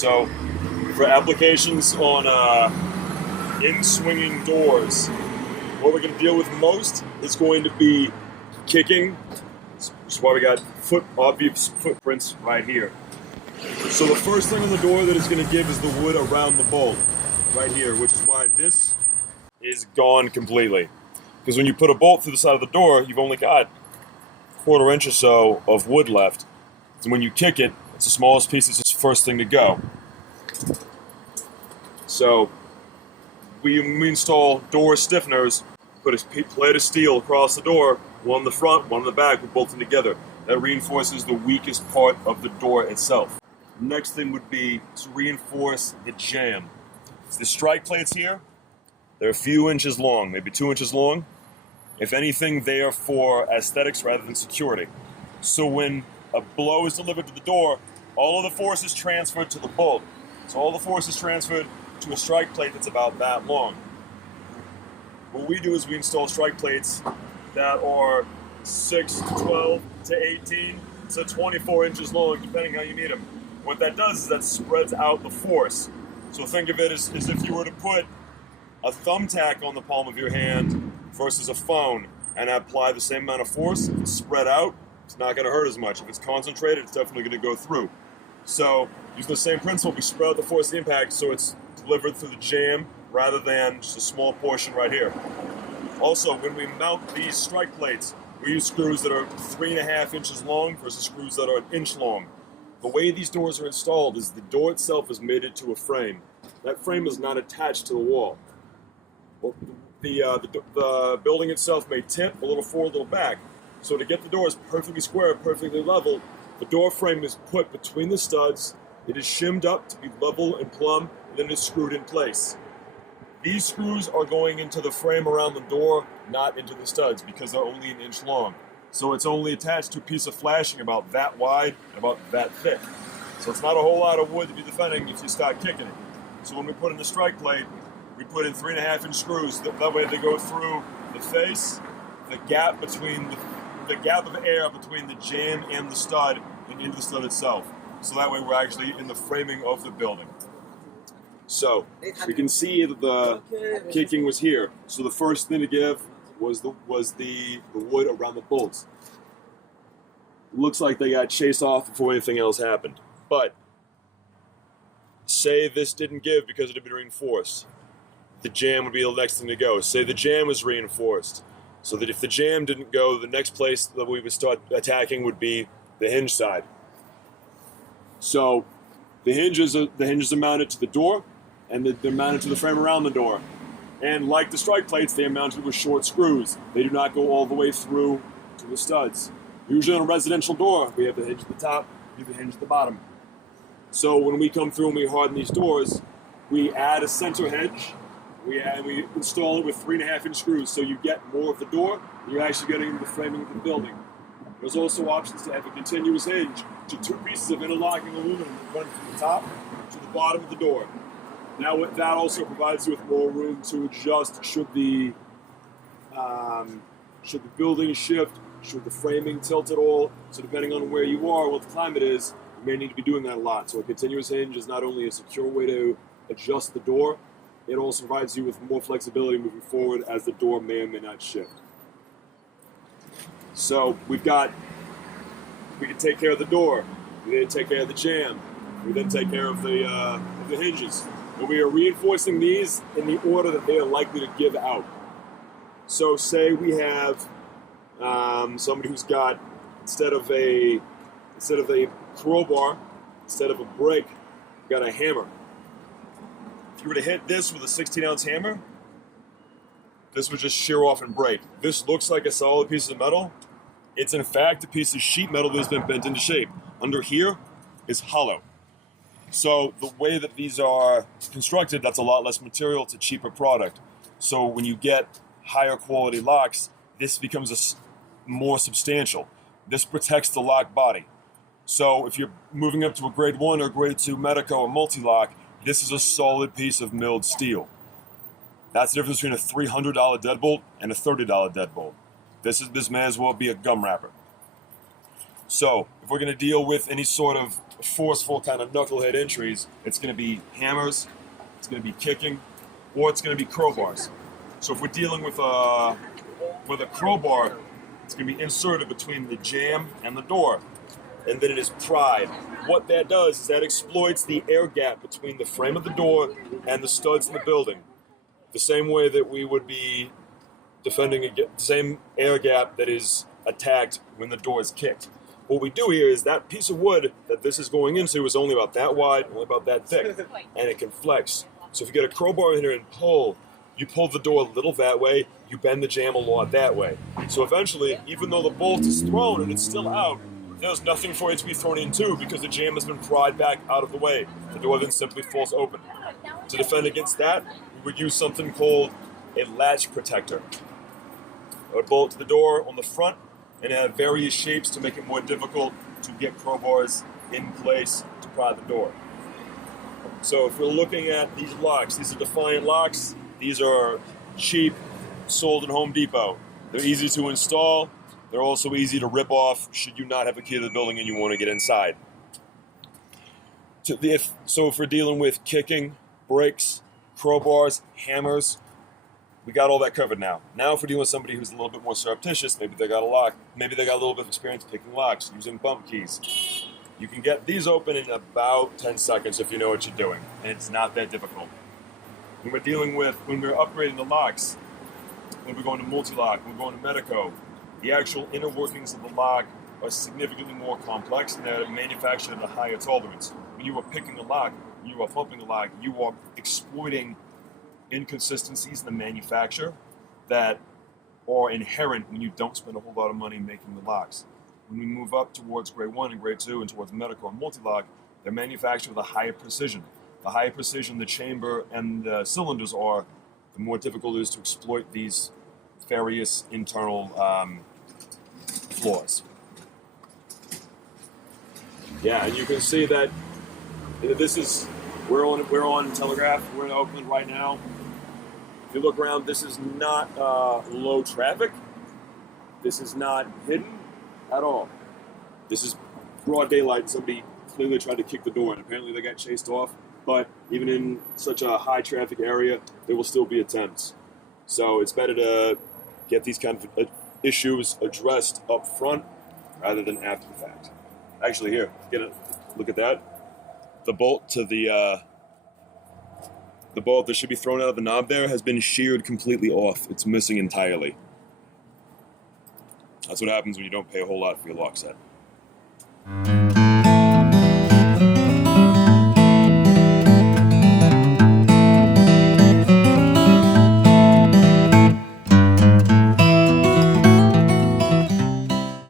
So for applications on in-swinging doors, what we're going to deal with most is going to be kicking, which is why we got obvious footprints right here. So the first thing on the door that is going to give is the wood around the bolt right here, which is why this is gone completely. Because when you put a bolt through the side of the door, you've only got a quarter inch or so of wood left. And when you kick it, it's the smallest piece, it's the first thing to go. So we install door stiffeners, put a plate of steel across the door, one in the front, one in the back, we bolt them together. That reinforces the weakest part of the door itself. Next thing would be to reinforce the jamb. The strike plates here, they're a few inches long, maybe 2 inches long. If anything, they are for aesthetics rather than security. So when a blow is delivered to the door, all of the force is transferred to the bolt. So all the force is transferred to a strike plate that's about that long. What we do is we install strike plates that are 6 to 12 to 18 to 24 inches long, depending how you need them. What that does is that spreads out the force. So think of it as if you were to put a thumbtack on the palm of your hand versus a phone and apply the same amount of force. If it's spread out, it's not going to hurt as much. If it's concentrated, it's definitely going to go through. So using the same principle, we spread out the force of the impact so it's delivered through the jamb rather than just a small portion right here. Also, when we mount these strike plates, we use screws that are 3.5 inches long versus screws that are an inch long. The way these doors are installed is the door itself is mated to a frame. That frame is not attached to the wall. Well, the building itself may tip a little forward, a little back. So to get the doors perfectly square, perfectly level, the door frame is put between the studs. It is shimmed up to be level and plumb, and then it's screwed in place. These screws are going into the frame around the door, not into the studs, because they're only an inch long. So it's only attached to a piece of flashing about that wide and about that thick. So it's not a whole lot of wood to be defending if you start kicking it. So when we put in the strike plate, we put in 3.5 inch screws. That way they go through the face, the gap between the gap of air between the jamb and the stud and into the stud itself. So that way we're actually in the framing of the building. So we can see that the kicking was here. So the first thing to give was the wood around the bolts. Looks like they got chased off before anything else happened. But say this didn't give because it had been reinforced. The jamb would be the next thing to go. Say the jamb was reinforced. So that if the jamb didn't go, the next place that we would start attacking would be the hinge side. So the hinges are mounted to the door, and they're mounted to the frame around the door. And like the strike plates, they are mounted with short screws. They do not go all the way through to the studs. Usually on a residential door, we have the hinge at the top, we have the hinge at the bottom. So when we come through and we harden these doors, we add a center hinge, we install it with 3.5 inch screws, so you get more of the door, and you're actually getting the framing of the building. There's also options to have a continuous hinge to 2 pieces of interlocking aluminum running from the top to the bottom of the door. Now that also provides you with more room to adjust should the building shift, should the framing tilt at all. So depending on where you are, what the climate is, you may need to be doing that a lot. So a continuous hinge is not only a secure way to adjust the door, it also provides you with more flexibility moving forward as the door may or may not shift. So we can take care of the door, we then take care of the jamb, we then take care of the hinges. And we are reinforcing these in the order that they are likely to give out. So say we have somebody who's got, instead of a crowbar, instead of a brick, got a hammer. If you were to hit this with a 16-ounce hammer, this would just shear off and break. This looks like a solid piece of metal. It's in fact a piece of sheet metal that has been bent into shape. Under here is hollow. So the way that these are constructed, that's a lot less material, it's a cheaper product. So when you get higher quality locks, this becomes more substantial. This protects the lock body. So if you're moving up to a grade 1 or grade 2 Medico or multi-lock, this is a solid piece of milled steel. That's the difference between a $300 deadbolt and a $30 deadbolt. This may as well be a gum wrapper. So if we're going to deal with any sort of forceful kind of knucklehead entries, it's going to be hammers, it's going to be kicking, or it's going to be crowbars. So if we're dealing with a crowbar, it's going to be inserted between the jamb and the door, and then it is pried. What that does is that exploits the air gap between the frame of the door and the studs in the building. The same way that we would be defending the same air gap that is attacked when the door is kicked. What we do here is that piece of wood that this is going into is only about that wide, only about that thick, and it can flex. So if you get a crowbar in here and pull, you pull the door a little that way, you bend the jamb a lot that way. So eventually, even though the bolt is thrown and it's still out, there's nothing for it to be thrown into because the jamb has been pried back out of the way. The door then simply falls open. To defend against that, we would use something called a latch protector. I would bolt to the door on the front and have various shapes to make it more difficult to get crowbars in place to pry the door. So if we're looking at these locks, these are Defiant locks. These are cheap, sold at Home Depot. They're easy to install. They're also easy to rip off should you not have a key to the building and you want to get inside. So if we're dealing with kicking, brakes, crowbars, hammers, we got all that covered now. Now if we're dealing with somebody who's a little bit more surreptitious, maybe they got a lock, maybe they got a little bit of experience picking locks, using bump keys. You can get these open in about 10 seconds if you know what you're doing, and it's not that difficult. When we're upgrading the locks, when we're going to multi-lock, when we're going to Medico, the actual inner workings of the lock are significantly more complex and they're manufactured at a higher tolerance. When you are picking a lock, when you are pumping a lock, you are exploiting inconsistencies in the manufacture that are inherent when you don't spend a whole lot of money making the locks. When we move up towards grade 1 and grade 2 and towards Medico and multi-lock, they're manufactured with a higher precision. The higher precision the chamber and the cylinders are, the more difficult it is to exploit these various internal flaws. Yeah, and you can see that we're on Telegraph. We're in Oakland right now. If you look around, this is not low traffic. This is not hidden at all. This is broad daylight. Somebody clearly tried to kick the door, and apparently they got chased off. But even in such a high traffic area, there will still be attempts. So it's better to get these kind of issues addressed up front rather than after the fact. Actually, here, look at that. The bolt that should be thrown out of the knob there has been sheared completely off. It's missing entirely. That's what happens when you don't pay a whole lot for your lock set.